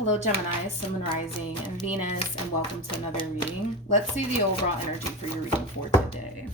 Hello Gemini, Sun, Moon, Rising, and Venus, and welcome to another reading. Let's see the overall energy for your reading for today.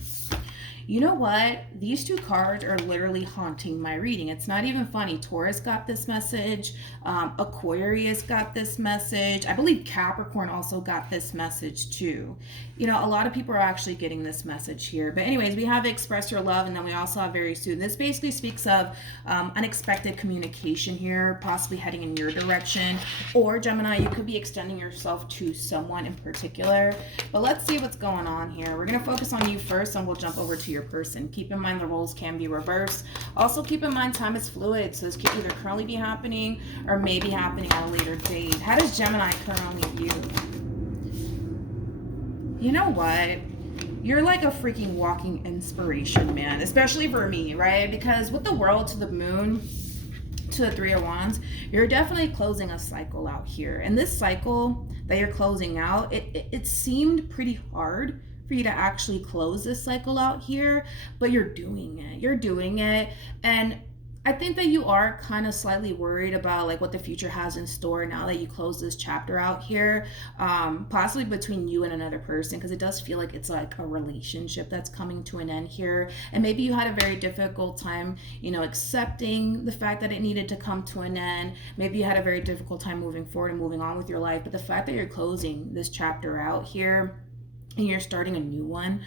You know what? These two cards are literally haunting my reading. It's not even funny. Taurus got this message. Aquarius got this message. I believe Capricorn also got this message too. You know, a lot of people are actually getting this message here. But anyways, we have express your love, and then we also have very soon. This basically speaks of unexpected communication here, possibly heading in your direction. Or Gemini, you could be extending yourself to someone in particular. But let's see what's going on here. We're going to focus on you first, and we'll jump over to your person. Keep in mind the roles can be reversed. Also keep in mind time is fluid, so this could either currently be happening or maybe happening at a later date. How does Gemini currently view? You know what? You're like a freaking walking inspiration, man. Especially for me, right? Because with the world to the moon, to the Three of Wands, you're definitely closing a cycle out here. And this cycle that you're closing out, it seemed pretty hard for you to actually close this cycle out here, but you're doing it. And I think that you are kind of slightly worried about like what the future has in store now that you close this chapter out here, possibly between you and another person, because it does feel like it's like a relationship that's coming to an end here. And maybe you had a very difficult time, you know, accepting the fact that it needed to come to an end. Maybe you had a very difficult time moving forward and moving on with your life, but the fact that you're closing this chapter out here and you're starting a new one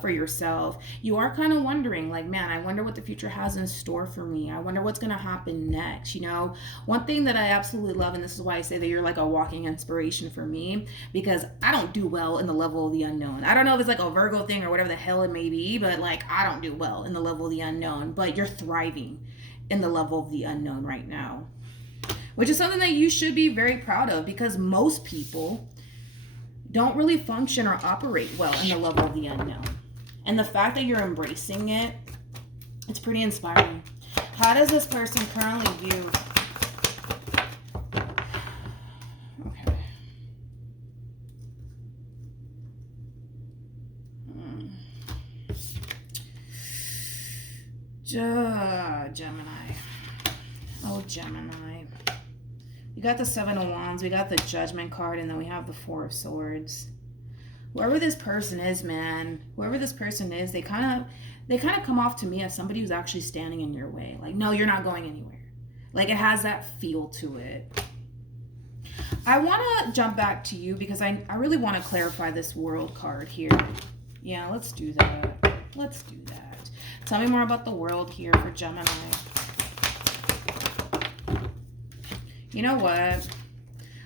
for yourself, you are kind of wondering, like, man, I wonder what the future has in store for me. I wonder what's going to happen next. You know, one thing that I absolutely love, and this is why I say that you're like a walking inspiration for me, because I don't do well in the level of the unknown. I don't know if it's like a Virgo thing or whatever the hell it may be, but like, I don't do well in the level of the unknown, but you're thriving in the level of the unknown right now, which is something that you should be very proud of, because most people don't really function or operate well in the level of the unknown. And the fact that you're embracing it, it's pretty inspiring. How does this person currently view? Okay. Gemini. Oh, Gemini. We got the Seven of Wands, we got the Judgment card, and then we have the Four of Swords. Whoever this person is, man, whoever this person is, they kind of come off to me as somebody who's actually standing in your way. Like, no, you're not going anywhere. Like, it has that feel to it. I want to jump back to you because I really want to clarify this World card here. Yeah, let's do that. Let's do that. Tell me more about the World here for Gemini. You know what?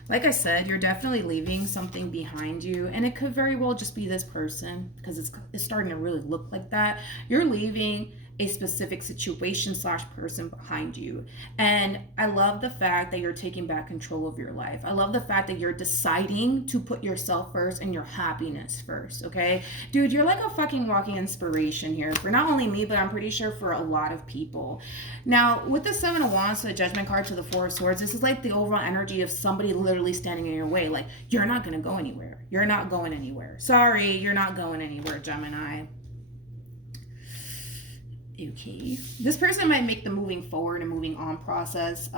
Like I said, you're definitely leaving something behind you, and it could very well just be this person, because it's starting to really look like that. You're leaving a specific situation / person behind you. And I love the fact that you're taking back control of your life. I love the fact that you're deciding to put yourself first and your happiness first, okay? Dude, you're like a fucking walking inspiration here for not only me, but I'm pretty sure for a lot of people. Now, with the Seven of Wands to the Judgment card to the Four of Swords, this is like the overall energy of somebody literally standing in your way. Like, you're not going to go anywhere. You're not going anywhere. Sorry, you're not going anywhere, Gemini. Okay. This person might make the moving forward and moving on process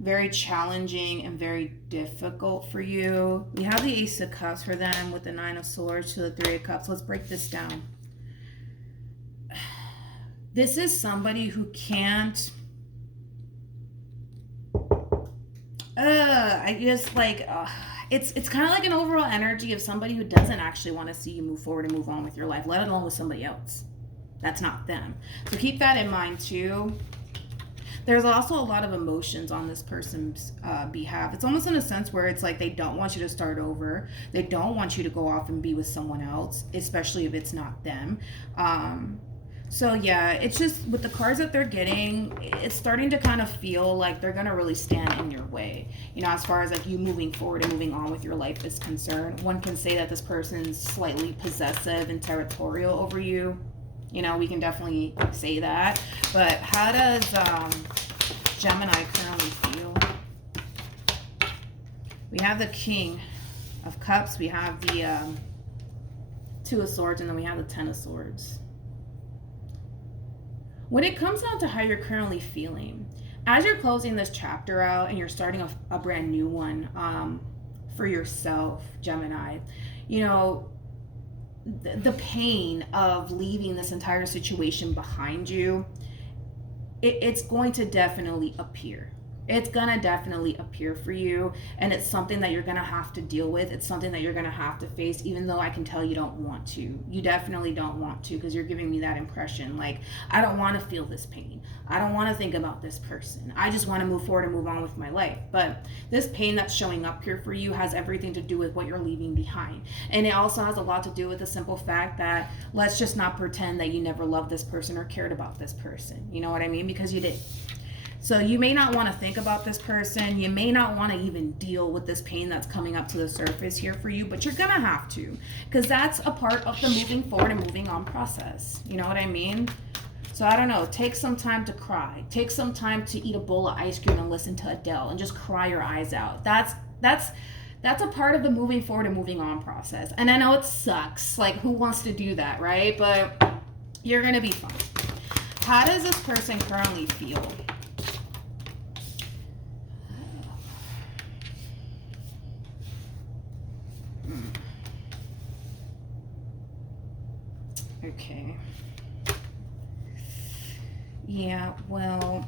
very challenging and very difficult for you. We have the Ace of Cups for them with the Nine of Swords to the Three of Cups. Let's break this down. This is somebody who can't... I just like... It's kind of like an overall energy of somebody who doesn't actually want to see you move forward and move on with your life, let alone with somebody else. That's not them. So keep that in mind too. There's also a lot of emotions on this person's behalf. It's almost in a sense where it's like they don't want you to start over. They don't want you to go off and be with someone else, especially if it's not them. So yeah, it's just with the cards that they're getting, it's starting to kind of feel like they're going to really stand in your way. You know, as far as like you moving forward and moving on with your life is concerned. One can say that this person's slightly possessive and territorial over you. You know, we can definitely say that. But how does Gemini currently feel? We have the King of Cups. We have the Two of Swords. And then we have the Ten of Swords. When it comes down to how you're currently feeling, as you're closing this chapter out and you're starting a brand new one for yourself, Gemini, you know, the pain of leaving this entire situation behind you, it's going to definitely appear. It's gonna definitely appear for you, and it's something that you're gonna have to deal with. It's something that you're gonna have to face, even though I can tell you don't want to. You definitely don't want to, because you're giving me that impression. Like, I don't want to feel this pain. I don't want to think about this person. I just want to move forward and move on with my life. But this pain that's showing up here for you has everything to do with what you're leaving behind. And it also has a lot to do with the simple fact that let's just not pretend that you never loved this person or cared about this person. You know what I mean? Because you did. So you may not want to think about this person. You may not want to even deal with this pain that's coming up to the surface here for you, but you're going to have to, because that's a part of the moving forward and moving on process. You know what I mean? So I don't know, take some time to cry. Take some time to eat a bowl of ice cream and listen to Adele and just cry your eyes out. That's a part of the moving forward and moving on process. And I know it sucks. Like, who wants to do that, right? But you're going to be fine. How does this person currently feel? Okay. Yeah, well,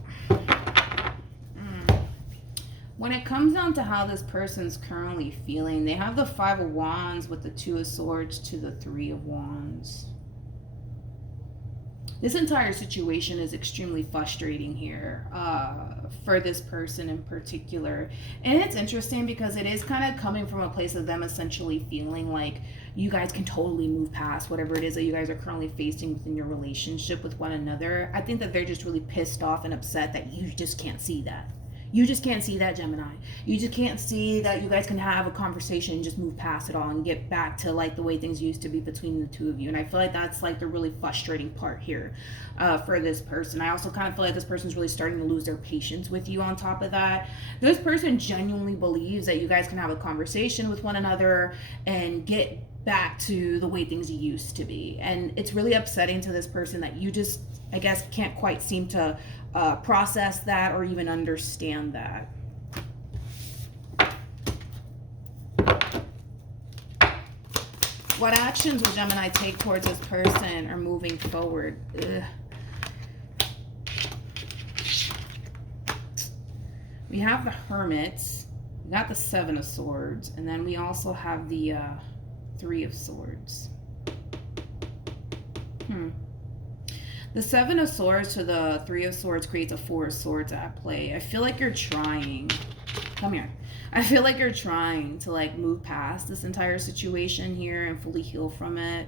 when it comes down to how this person's currently feeling, they have the 5 of Wands with the 2 of Swords to the 3 of Wands. This entire situation is extremely frustrating here for this person in particular. And it's interesting because it is kind of coming from a place of them essentially feeling like you guys can totally move past whatever it is that you guys are currently facing within your relationship with one another. I think that they're just really pissed off and upset that you just can't see that. You just can't see that, Gemini. You just can't see that you guys can have a conversation and just move past it all and get back to like the way things used to be between the two of you. And I feel like that's like the really frustrating part here for this person. I also kind of feel like this person's really starting to lose their patience with you on top of that. This person genuinely believes that you guys can have a conversation with one another and get back to the way things used to be. And it's really upsetting to this person that you just, I guess, can't quite seem to process that or even understand that. What actions will Gemini take towards this person or moving forward? Ugh. We have the Hermit, we got the 7 of Swords, and then we also have the 3 of Swords. The 7 of Swords to the 3 of Swords creates a 4 of Swords at play. I feel like you're trying. Come here. I feel like you're trying to like move past this entire situation here and fully heal from it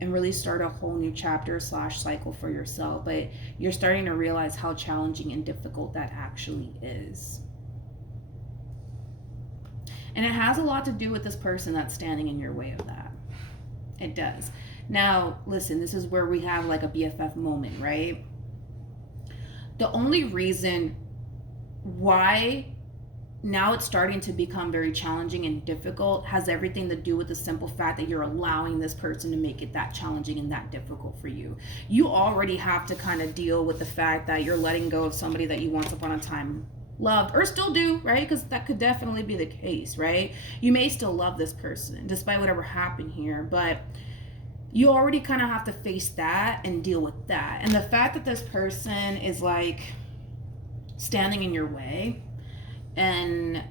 and really start a whole new chapter / cycle for yourself. But you're starting to realize how challenging and difficult that actually is. And it has a lot to do with this person that's standing in your way of that. It does. Now, listen, this is where we have like a BFF moment, right? The only reason why now it's starting to become very challenging and difficult has everything to do with the simple fact that you're allowing this person to make it that challenging and that difficult for you. You already have to kind of deal with the fact that you're letting go of somebody that you once upon a time loved or still do, right? Because that could definitely be the case, right? You may still love this person despite whatever happened here, but you already kind of have to face that and deal with that. And the fact that this person is like standing in your way and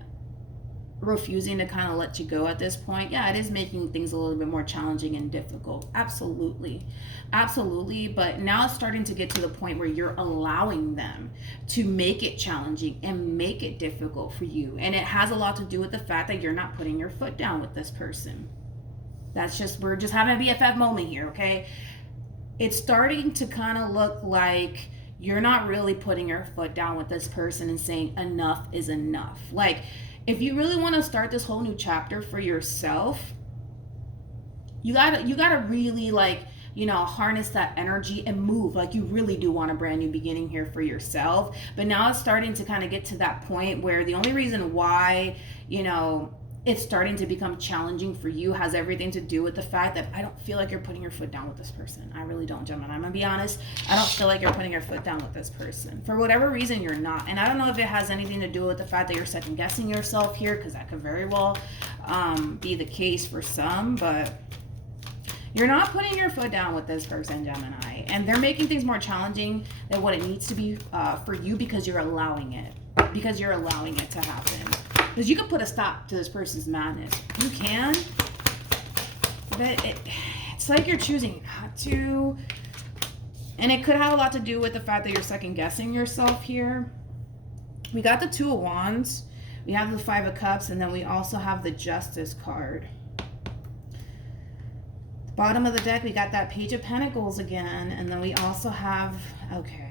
refusing to kind of let you go at this point, yeah, it is making things a little bit more challenging and difficult. Absolutely. But now it's starting to get to the point where you're allowing them to make it challenging and make it difficult for you. And it has a lot to do with the fact that you're not putting your foot down with this person. We're just having a BFF moment here, okay? It's starting to kind of look like you're not really putting your foot down with this person and saying enough is enough. Like, if you really want to start this whole new chapter for yourself, you gotta really like, harness that energy and move. Like, you really do want a brand new beginning here for yourself. But now it's starting to kind of get to that point where the only reason why, it's starting to become challenging for you has everything to do with the fact that I don't feel like you're putting your foot down with this person. I really don't, Gemini. I'm gonna be honest. I don't feel like you're putting your foot down with this person. For whatever reason, you're not. And I don't know if it has anything to do with the fact that you're second guessing yourself here, because that could very well be the case for some, but you're not putting your foot down with this person, Gemini. And they're making things more challenging than what it needs to be for you, because you're allowing it. Because you're allowing it to happen. Because you can put a stop to this person's madness. You can. But it's like you're choosing not to. And it could have a lot to do with the fact that you're second guessing yourself here. We got the Two of Wands. We have the Five of Cups. And then we also have the Justice card. Bottom of the deck, we got that Page of Pentacles again. And then we also have, okay.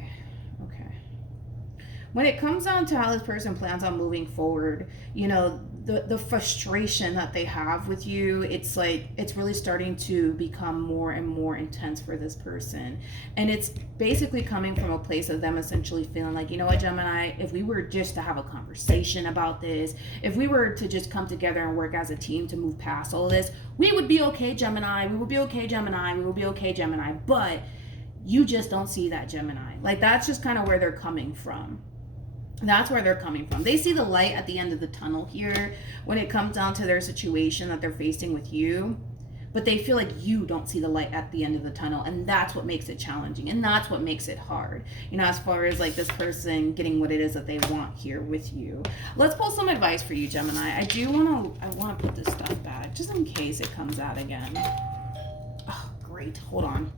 When it comes down to how this person plans on moving forward, you know, the frustration that they have with you, it's like, it's really starting to become more and more intense for this person. And it's basically coming from a place of them essentially feeling like, you know what, Gemini, if we were just to have a conversation about this, if we were to just come together and work as a team to move past all of this, we would be okay, Gemini. We would be okay, Gemini. We would be okay, Gemini. But you just don't see that, Gemini. Like, that's just kind of where they're coming from. That's where they're coming from. They see the light at the end of the tunnel here when it comes down to their situation that they're facing with you. But they feel like you don't see the light at the end of the tunnel. And that's what makes it challenging. And that's what makes it hard. You know, as far as like this person getting what it is that they want here with you. Let's pull some advice for you, Gemini. I want to put this stuff back just in case it comes out again. Oh, great. Hold on.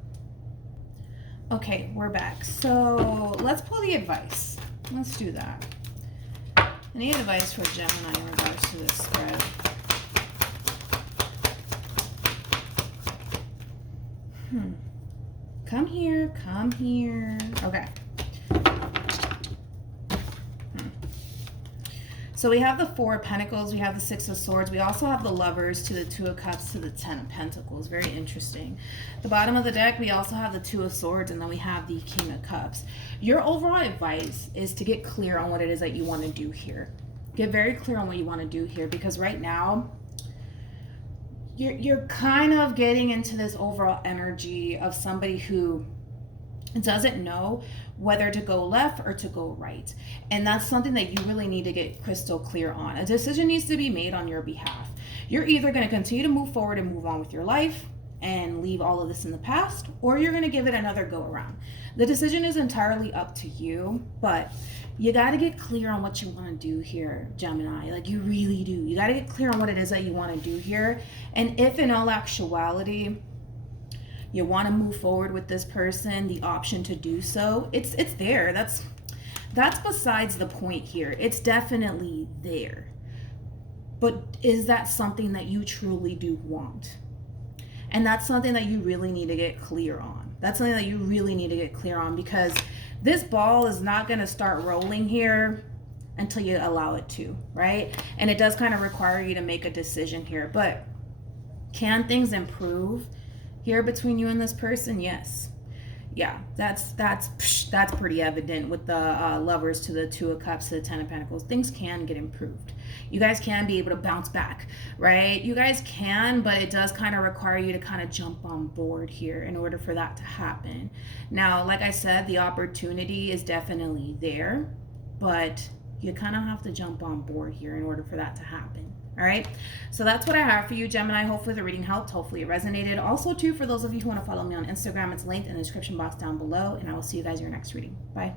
Okay, we're back. So let's pull the advice. Let's do that. Any advice for Gemini in regards to this spread? Come here, come here. Okay. So we have the Four of Pentacles, we have the Six of Swords, we also have the Lovers to the Two of Cups to the Ten of Pentacles. Very interesting. The bottom of the deck, we also have the Two of Swords, and then we have the King of Cups. Your overall advice is to get clear on what it is that you want to do here. Get very clear on what you want to do here, because right now, you're kind of getting into this overall energy of somebody who doesn't know whether to go left or to go right. And that's something that you really need to get crystal clear on. A decision needs to be made on your behalf. You're either going to continue to move forward and move on with your life and leave all of this in the past, or you're going to give it another go around. The decision is entirely up to you, but you got to get clear on what you want to do here, Gemini. Like, you really do. You got to get clear on what it is that you want to do here. And if in all actuality, you want to move forward with this person, the option to do so, it's there. That's besides the point here. It's definitely there. But is that something that you truly do want? And that's something that you really need to get clear on. That's something that you really need to get clear on, because this ball is not going to start rolling here until you allow it to, right? And it does kind of require you to make a decision here. But can things improve here between you and this person? Yes. Yeah, that's pretty evident with the Lovers to the Two of Cups to the Ten of Pentacles. Things can get improved. You guys can be able to bounce back, right? You guys can, but it does kind of require you to kind of jump on board here in order for that to happen. Now, like I said, the opportunity is definitely there, but you kind of have to jump on board here in order for that to happen. All right, so that's what I have for you, Gemini. Hopefully the reading helped. Hopefully it resonated. Also, too, for those of you who want to follow me on Instagram, it's linked in the description box down below, and I will see you guys in your next reading. Bye.